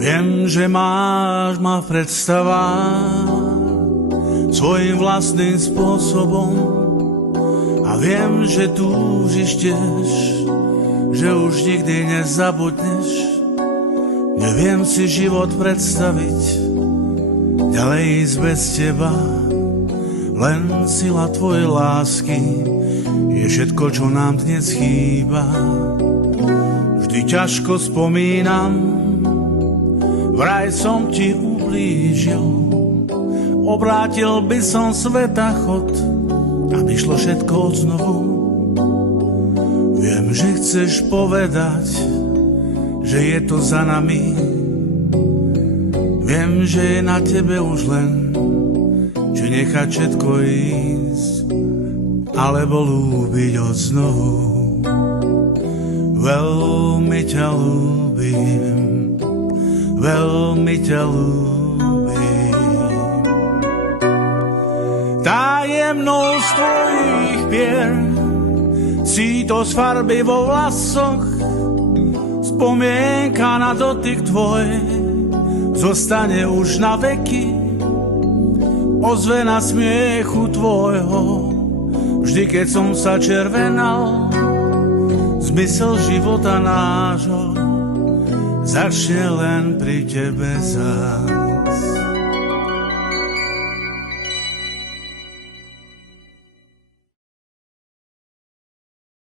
Viem, že máš ma v predstavách svojím vlastným spôsobom a viem, že túžiš tiež, že už nikdy nezabudneš. Neviem si život predstaviť, ďalej ísť bez teba, len sila tvojej lásky je všetko, čo nám dnes chýba. Vždy ťažko spomínam, vraj som ti ublížil, obrátil by som sveta chod, aby šlo všetko odznovu. Viem, že chceš povedať, že je to za nami. Viem, že je na tebe už len, či nechať všetko ísť, alebo ľúbiť odznovu. Veľmi ťa ľúbim, veľmi ťa ľúbim. Tajemnosť tvojich pier, síto z farby vo vlasoch, spomienka na dotyk tvoj zostane už na veky. Ozvena smiechu tvojho, vždy keď som sa červenal, zmysel života nášho začne len pri tebe zás.